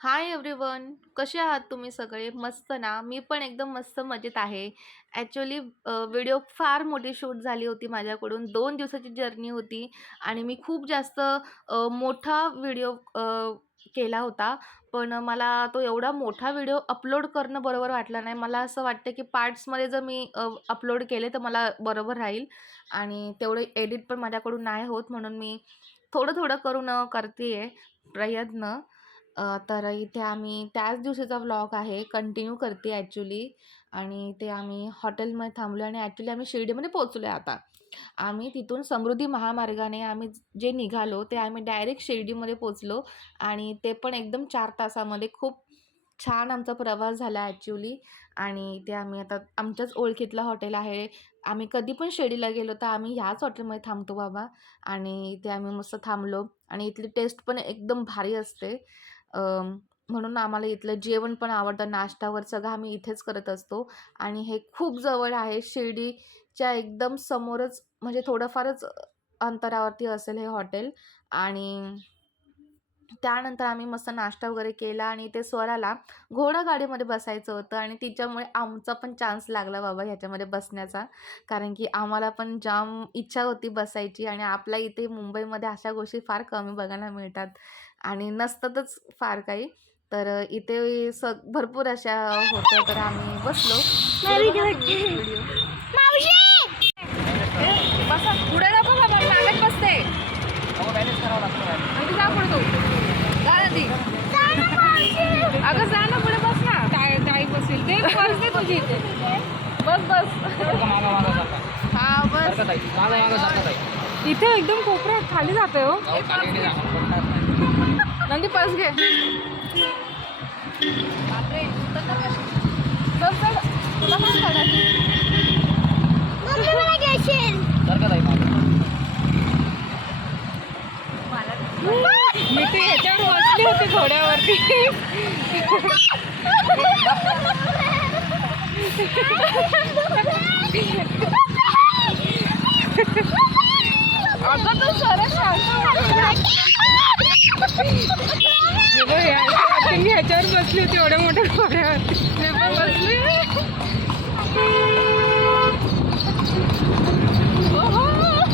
Hi everyone, कसे आहात तुम्ही सगळे? मस्त ना? मी पण एकदम मस्त मजेत आहे. ॲक्चुअली व्हिडिओ फार मोठी शूट झाली होती माझ्याकडून. 2 दिवसाची जर्नी होती आणि मी खूप जास्त मोठा व्हिडिओ केला होता. पण मला तो एवढा मोठा व्हिडिओ अपलोड करणं बरोबर वाटलं नाही. मला असं वाटतं की पार्ट्समध्ये जर मी अपलोड केले तर मला बरोबर राहील आणि तेवढे एडिट पण माझ्याकडून नाही होत, म्हणून मी थोडं-थोडं करून करतीये प्रयत्न. तर इथे आम्ही त्याच दिवशीचा व्लॉग आहे, कंटिन्यू करते ॲक्चुअली. आणि ते आम्ही हॉटेलमध्ये थांबलो आणि ॲक्चुअली आम्ही शिर्डीमध्ये पोहोचलो आहे आता. आम्ही तिथून समृद्धी महामार्गाने आम्ही जे निघालो ते आम्ही डायरेक्ट शिर्डीमध्ये पोहोचलो आणि ते पण एकदम 4 तासामध्ये. खूप छान आमचा प्रवास झाला ॲक्चुअली. आणि ते आम्ही आता आमच्याच ओळखीतलं हॉटेल आहे. आम्ही कधी पण शिर्डीला गेलो तर आम्ही ह्याच हॉटेलमध्ये थांबतो बाबा. आणि ते आम्ही मस्त थांबलो आणि इथली टेस्ट पण एकदम भारी असते. म्हणून आम्हाला इथलं जेवण पण आवडतं. नाश्त्यावर सगळं आम्ही इथेच करत असतो आणि हे खूप जवळ आहे. शिर्डीच्या एकदम समोरच, म्हणजे थोडंफारच अंतरावरती असेल हे हॉटेल. आणि त्यानंतर आम्ही मस्त नाश्ता वगैरे केला आणि ते स्वराला घोडागाडीमध्ये बसायचं होतं आणि तिच्यामुळे आमचा पण चान्स लागला बाबा ह्याच्यामध्ये बसण्याचा. कारण की आम्हाला पण जाम इच्छा होती बसायची आणि आपल्या इथे मुंबईमध्ये अशा गोष्टी फार कमी बघायला मिळतात आणि नसतातच फार काही. तर इथे भरपूर अशा होत्या, तर आम्ही बसलो. पुढे बघा तुम्ही व्हिडिओ. बसा पुढे, नको बाबा, मागत बसते. म्हणजे जा पुढे तू, जा ना ती. अगं जा ना पुढे, बस ना. ताई बसेल ते, पर्स दे तुझी इथे. बस बस. हा बस. इथे एकदम कोपऱ्यात खाली जाते हो. नंदी पर्स घे. बापरे, बस बस. तुला काय करायचं? मी ते ह्याच्यावर बसली होती घोड्यावरती. अगं तू सरळ मी ह्याच्यावर बसली होती एवढ्या मोठ्या घोड्यावरती. मी पण बसली.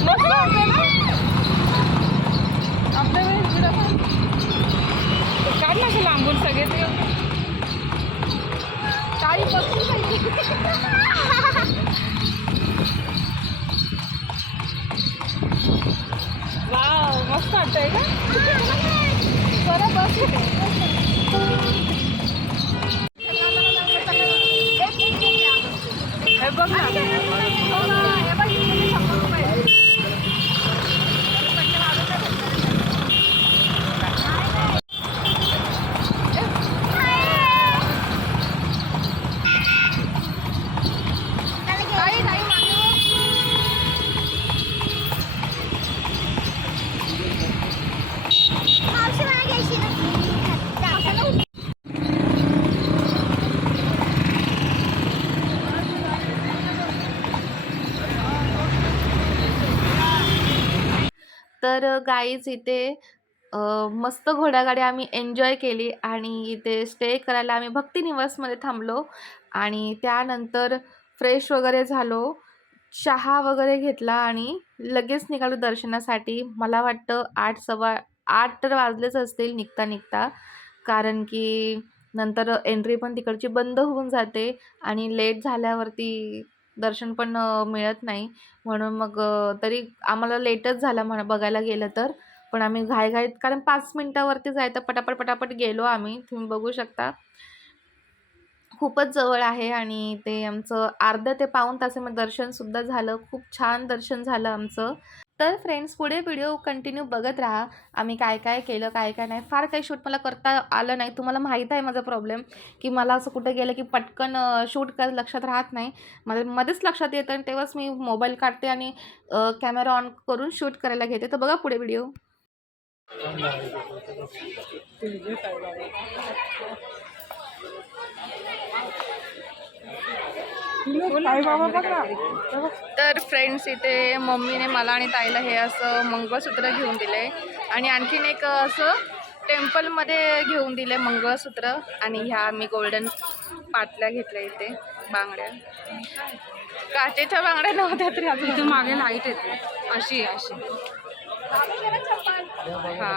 मस्त वाटतं ना आपल्या वेळेस. काढ ना लांबून सगळे ते काही बघून. वाव, मस्त वाटतंय का? बरं बस. हे बघ ना. तर गाईज इथे मस्त घोडागाडी आम्ही एन्जॉय केली आणि इथे स्टे करायला आम्ही भक्ती निवासमध्ये थांबलो आणि त्यानंतर फ्रेश वगैरे झालो, चहा वगैरे घेतला आणि लगेच निघालो दर्शनासाठी. मला वाटतं 8 सव्वा 8 तर वाजलेच असतील निघता निघता, कारण की नंतर एंट्री पण तिकडची बंद होऊन जाते आणि लेट झाल्यावरती दर्शन पण मिळत नाही. म्हणून मग तरी आम्हाला लेटच झाला बघायला गेलं तर. पण आम्ही घाईघाईत, कारण 5 मिनिटावरती जायचं, पटापट पटापट गेलो आम्ही. तुम्ही बघू शकता खूपच जवळ आहे आणि ते आमचं अर्ध्या ते पाऊण तासामध्ये दर्शनसुद्धा झालं. खूप छान दर्शन झालं आमचं. तर फ्रेंड्स, पुढे व्हिडिओ कंटिन्यू बघत राहा. आम्ही काय काय केलं, काय काय नाही. फार काही शूट मला करता आलं नाही. तुम्हाला माहीत आहे माझा प्रॉब्लेम, की मला असं कुठे गेलं की पटकन शूट करायला लक्षात राहत नाही. मला मध्येच लक्षात येतं आणि तेव्हाच मी मोबाईल काढते आणि कॅमेरा ऑन करून शूट करायला घेते. तर बघा पुढे व्हिडिओ. तर फ्रेंड्स, इथे मम्मीने मला आणि ताईला हे असं मंगळसूत्र घेऊन दिले आणि आणखीन एक असं टेम्पलमध्ये घेऊन दिले मंगळसूत्र आणि ह्या मी गोल्डन पाटल्या घेतल्या इथे बांगड्या. काचेच्या बांगड्या नव्हत्या तरी अजून इथे मागे लाईट येते अशी अशी. हा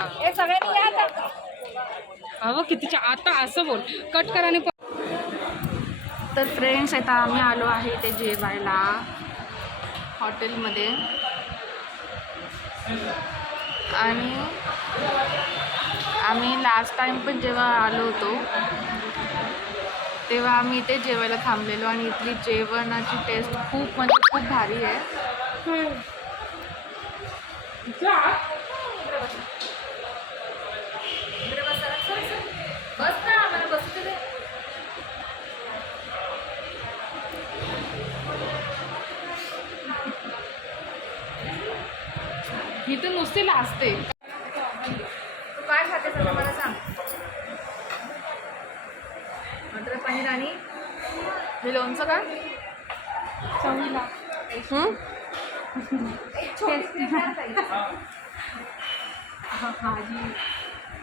अहो कितीच्या आता असं बोल कट कराने. तर फ्रेंड्स आता आम्ही आलो आहे इथे जेवायला हॉटेलमध्ये आणि आम्ही लास्ट टाइम पण जेव्हा आलो होतो तेव्हा आम्ही इथे जेवायला थांबलेलो आणि इथली जेवणाची टेस्ट खूप म्हणजे खूप भारी आहे. इथे नुसती लाजते. तू काय खाते सगळं मला सांग. मटर पनीर आणि हे लोणचं का चवीला भाजी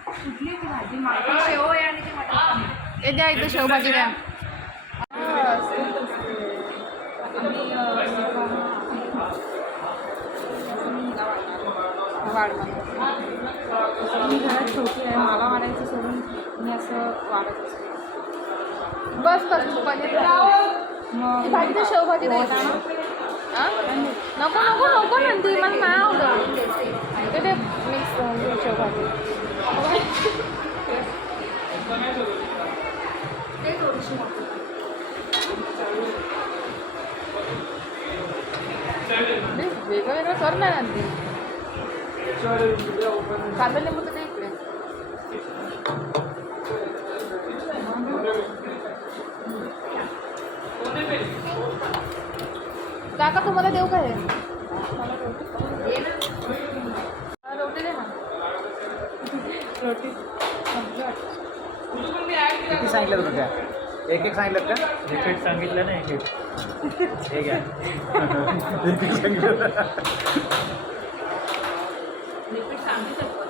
कुठली ती भाजी मागं शेव आहे आणि ते मटर पनीर. हे द्या इथं शेवभाजी द्या. मी घरात छोटी आहे मला वाढायचं सोडून मी असं वाढत असते. बस बस पनीर मग भाजी तर शेवभाजी द्यायची ना. नको नको नको नंदी मला नाही आवडत ते मिक्स शेवभाजी. ते थोडीशी वेगळं वेगळं कर ना नंदी. कांदा लिंबू तर इकडे. काका तुम्हाला देऊ का हे रोटी दे ना. रोटी किती सांगितलं होतं त्या? एक एक सांगितलं का? एक सांगितलं ना एक हे घ्या. एक सांगितलं. लिक्विड सांगू शकतो.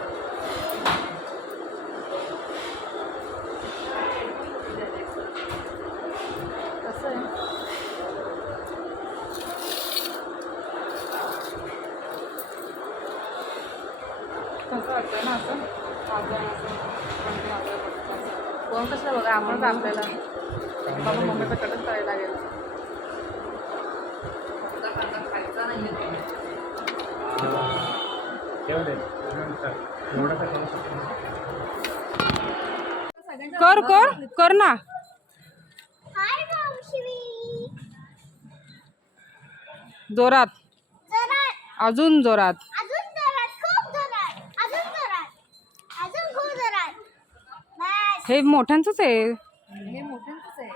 कसं आहे कसं वाटतं ना असं ताजं असं कोण कसं बघा आम्हाला तर आपल्याला बाबा मम्मीचं कटच करायला लागेल. खायचा नाही कर कर कर ना. जोरात अजून जोरात. हे मोठ्यांचंच आहे. हे मोठ्यांचंच आहे.